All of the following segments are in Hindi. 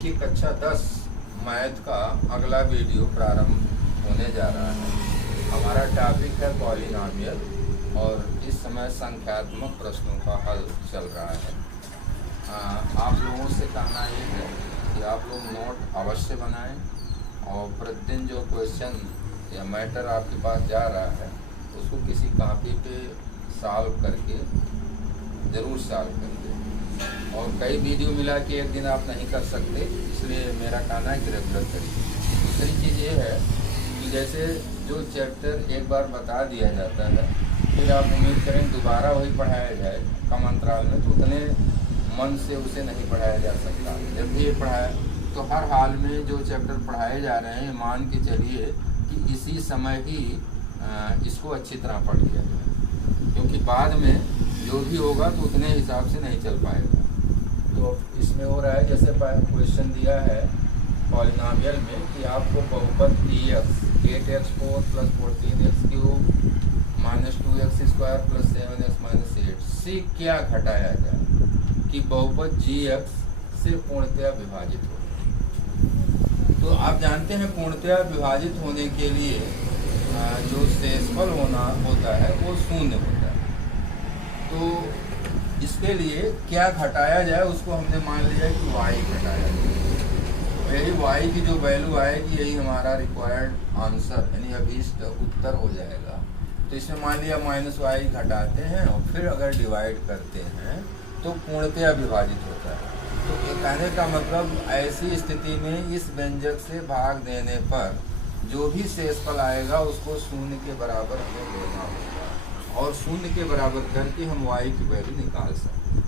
कि कक्षा 10 मैथ का अगला वीडियो प्रारंभ होने जा रहा है। हमारा टॉपिक है पॉलिनॉमियल और इस समय संख्यात्मक प्रश्नों का हल चल रहा है। आप लोगों से कहना ये है कि आप लोग नोट अवश्य बनाएं और प्रतिदिन जो क्वेश्चन या मैटर आपके पास जा रहा है उसको किसी कॉपी पे सॉल्व करके ज़रूर सॉल्व करिए। और कई वीडियो मिला कि एक दिन आप नहीं कर सकते, इसलिए मेरा कहना है कि रेगुलर करिए। दूसरी चीज़ ये है कि जैसे जो चैप्टर एक बार बता दिया जाता है फिर आप उम्मीद करें दोबारा वही पढ़ाया जाए कम अंतराल में, तो उतने मन से उसे नहीं पढ़ाया जा सकता। जब भी ये पढ़ाया तो हर हाल में जो चैप्टर पढ़ाए जा रहे हैं मान के चलिए कि इसी समय ही इसको अच्छी तरह पढ़ लिया जाए, क्योंकि बाद में जो भी होगा तो उतने हिसाब से नहीं चल पाएगा। तो इसमें हो रहा है जैसे क्वेश्चन दिया है पॉलिनॉमियल में कि आपको बहुपद dx 8x4 + 14x³ - 2x² + 7x - 8 से क्या घटाया जाए कि बहुपद gx से पूर्णतया विभाजित हो। तो आप जानते हैं पूर्णतया विभाजित होने के लिए जो शेषफल होता है वो शून्य होता है। तो इसके लिए क्या घटाया जाए उसको हमने मान लिया कि y घटाया जाए। यही y की जो वैल्यू आएगी यही हमारा रिक्वायर्ड आंसर यानी अभीष्ट उत्तर हो जाएगा। तो इसमें मान लिया -y घटाते हैं और फिर अगर डिवाइड करते हैं तो पूर्णतया विभाजित होता है। तो ये कहने का मतलब ऐसी स्थिति में इस व्यंजक से भाग देने पर जो भी शेषफल आएगा उसको शून्य के बराबर हमें लेना होगा और शून्य के बराबर करके हम y की वैल्यू निकाल सकते हैं।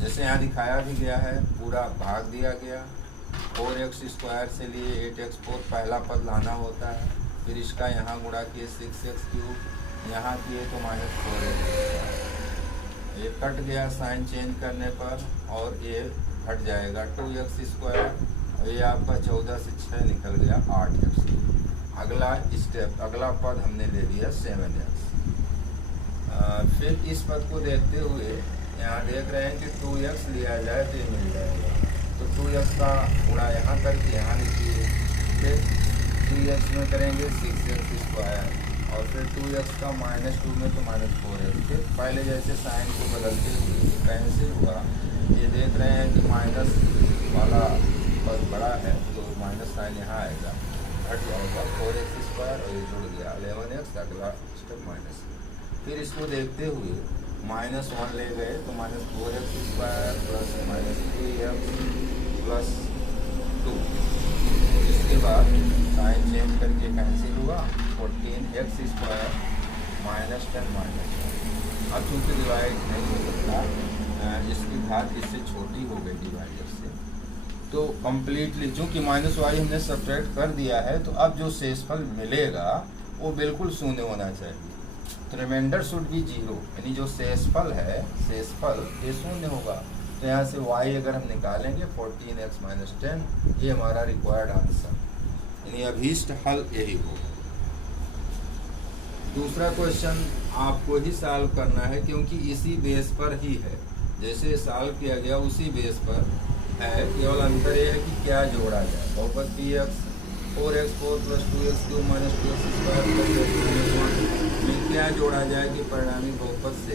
जैसे यहाँ दिखाया भी गया है, पूरा भाग दिया गया। 4x² से लिए 8x4 पहला पद लाना होता है, फिर इसका यहाँ गुणा किए 6x³, यहाँ किए तो -4x²। ये कट गया साइन चेंज करने पर और ये घट जाएगा 2x² और ये आपका 14 से 6 निकल गया 8x। अगला स्टेप, अगला पद हमने ले लिया 7x। फिर इस पद को देखते हुए यहाँ देख रहे हैं कि 2x लिया जाए तो ये मिल जाएगा, तो 2x का गुणा यहाँ करके यहाँ लिखिए। फिर 3x में करेंगे 6x² और फिर 2x का -2 में तो -4x। फिर पहले जैसे साइन को बदलते हुए कैंसिल हुआ, ये देख रहे हैं कि माइनस वाला पद बड़ा है तो माइनस साइन यहाँ आएगा, हट जाएगा 4x² और ये जुड़ गया 11x। अगला स्टेप माइनस। फिर इसको देखते हुए -1 ले गए तो -4x² + -3x + 2। इसके बाद साइन चेंज करके कैंसिल हुआ 14x² -10 -1। अब चूँकि डिवाइड नहीं हो सकता, इसकी घात इससे छोटी हो गई डिवाइडर से, तो कम्प्लीटली चूँकि -y हमने सब्ट्रैक्ट कर दिया है तो अब जो शेषफल मिलेगा वो बिल्कुल शून्य होना चाहिए। तो रिमाइंडर शुड बी 0, यानी जो शेषफल है शेषफल ये शून्य होगा। तो यहाँ से y अगर हम निकालेंगे 14x - 10, ये हमारा रिक्वायर्ड आंसर यानी अभीष्ट हल यही होगा। दूसरा क्वेश्चन आपको ही सॉल्व करना है क्योंकि इसी बेस पर ही है, जैसे सॉल्व किया गया उसी बेस पर है। केवल अंतर ये है कि क्या जोड़ा जाए। बहुपद px 4x4 + 2x³ - 2x² + 1 में क्या जोड़ा जाए कि परिणामी बहुपद से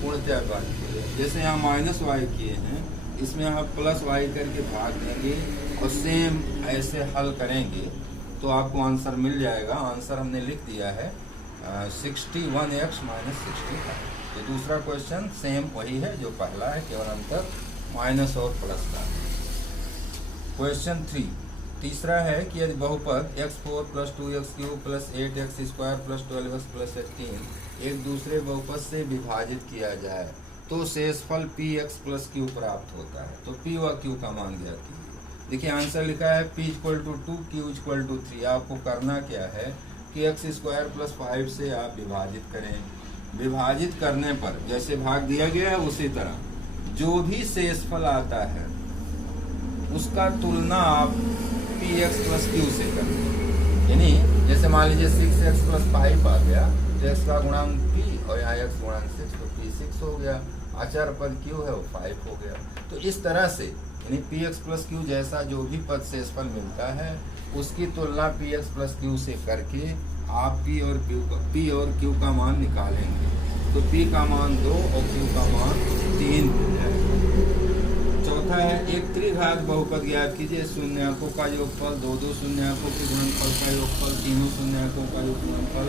पूर्णतया विभाजित हो जाए। जैसे यहाँ -y किए हैं, इसमें आप +y करके भाग देंगे और सेम ऐसे हल करेंगे तो आपको आंसर मिल जाएगा। आंसर हमने लिख दिया है 61x - 65। तो दूसरा क्वेश्चन सेम वही है जो पहला है, केवल अंतर माइनस और प्लस का। क्वेश्चन 3 तीसरा है कि यदि बहुपद x4 + 2x³ + 8x² + 12x + 18 एक दूसरे बहुपद से विभाजित किया जाए तो शेषफल px + q प्राप्त होता है। तो p व q का मान ज्ञात कीजिए। देखिए आंसर लिखा है p = 2 q = 3। आपको करना क्या है कि x² + 5 से आप विभाजित करें। विभाजित करने पर जैसे भाग दिया गया है उसी तरह जो भी शेषफल आता है उसका तुलना आप px + q से करें। यानी जैसे मान लीजिए 6x + 5 आ गया तो x का गुणांक p और यहाँ x गुणांक 6 तो p 6 हो गया। अचर पद q है वो 5 हो गया। तो इस तरह से यानी पी एक्स प्लस क्यू जैसा जो भी पद शेषफल मिलता है उसकी तुलना पी एक्स प्लस क्यू से करके आप पी और क्यू का मान निकालेंगे। तो पी का मान 2 और क्यू का मान 3 मिल जाएगा। चौथा है एक त्रिघात बहुपद ज्ञात कीजिए। शून्यकों का योगफल, दो शून्यकों के गुणनफल का योगफल, तीनों शून्यकों का गुणनफल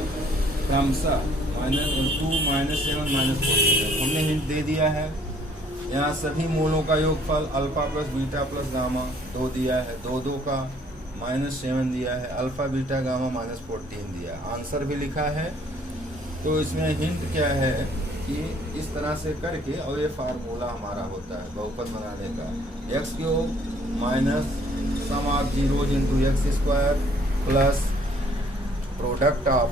क्रमशः -2, -7, -4। हमने हिंट दे दिया है। यहाँ सभी मूलों का योगफल alpha plus beta plus gamma 2 दिया है, 2 का -7 दिया है, अल्फा बीटा गामा -14 दिया। आंसर भी लिखा है। तो इसमें हिंट क्या है कि इस तरह से करके, और ये फार्मूला हमारा होता है बहुपद बनाने का, x³ minus sum of zeros into x square plus product of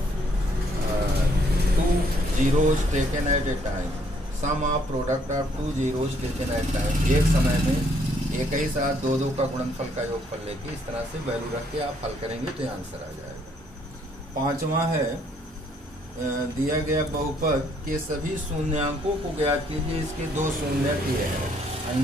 2 zeros taken at a time, sum of product of 2 zeros taken at time. एक समय में एक ही साथ 2 का गुणनफल का योगफल लेके इस तरह से वैल्यू रख के आप हल करेंगे तो आंसर आ जाएगा। पांचवा है दिया गया बहुपद के सभी शून्यांकों को ज्ञात कीजिए। इसके 2 शून्य दिए हैं,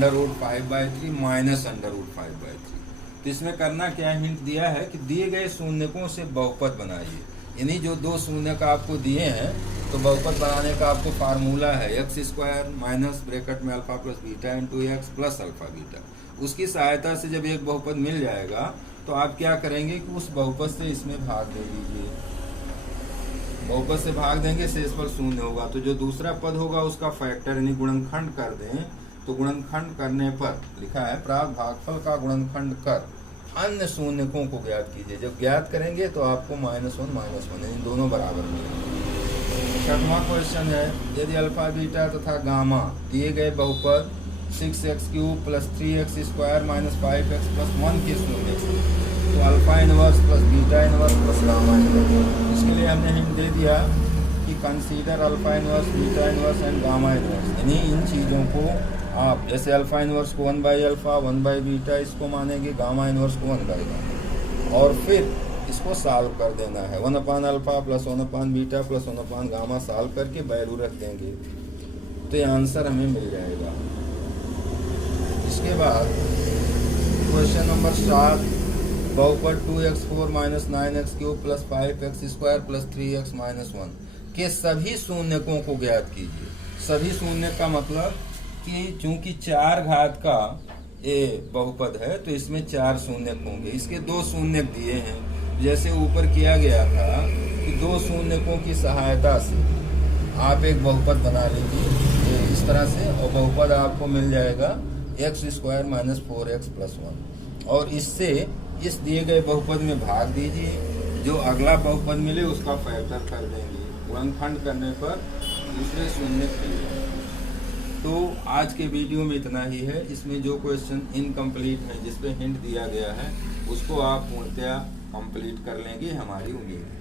√5/3 माइनस √5/3। तो इसमें करना क्या, हिंट दिया है कि दिए गए शून्यकों से बहुपद बनाइए। यानी जो 2 शून्यक आपको दिए हैं तो बहुपद बनाने का आपको फार्मूला है x² माइनस ब्रैकेट में alpha plus beta into x plus alpha beta. उसकी सहायता से जब एक बहुपद मिल जाएगा तो आप क्या करेंगे कि उस बहुपद से इसमें भाग दे दीजिए। बहुपद से भाग देंगे, शेषफल 0 होगा। तो जो दूसरा पद होगा उसका फैक्टर यानी गुणनखंड कर दें। तो गुणनखंड करने पर लिखा है प्राप्त भागफल का गुणनखंड कर अन्य शून्यकों को ज्ञात कीजिए। जब ज्ञात करेंगे तो आपको -1 -1 यानी दोनों बराबर मिलेंगे। छठवां क्वेश्चन है यदि अल्फा बीटा तथा गामा दिए गए बहुपद 6x³ plus 3x² minus 5x plus 1 के शून्य तो alpha inverse plus beta inverse plus gamma inverse. इसके लिए हमने हिंट दे दिया कि consider alpha inverse, beta inverse and gamma inverse. यानी इन चीज़ों को आप जैसे अल्फा इनवर्स को 1/अल्फा 1/बीटा इसको मानेंगे, गामा इनवर्स को 1/गामा, और फिर इसको सॉल्व कर देना है। 1/अल्फा प्लस 1/बीटा प्लस 1/गामा सॉल्व करके वैल्यू रख देंगे तो ये आंसर हमें मिल जाएगा। इसके बाद क्वेश्चन नंबर 7 बहुपद 2x4 minus 9x³ plus 5x² plus 3x minus 1 के सभी शून्यकों को ज्ञात कीजिए। सभी शून्य का मतलब कि चूंकि 4 घात का ये बहुपद है तो इसमें 4 शून्यक होंगे। इसके 2 शून्यक दिए हैं, जैसे ऊपर किया गया था कि 2 शून्यकों की सहायता से आप एक बहुपद बना लीजिए इस तरह से, और बहुपद आपको मिल जाएगा x² माइनस 4x प्लस 1। और इससे इस दिए गए बहुपद में भाग दीजिए, जो अगला बहुपद मिले उसका फैक्टर कर देंगे। गुणनखंड करने पर दूसरे शून्य मिल जाएंगे। तो आज के वीडियो में इतना ही है। इसमें जो क्वेश्चन इनकम्प्लीट है जिसपे हिंट दिया गया है उसको आप पूर्णतया कंप्लीट कर लेंगे, हमारी उम्मीद है।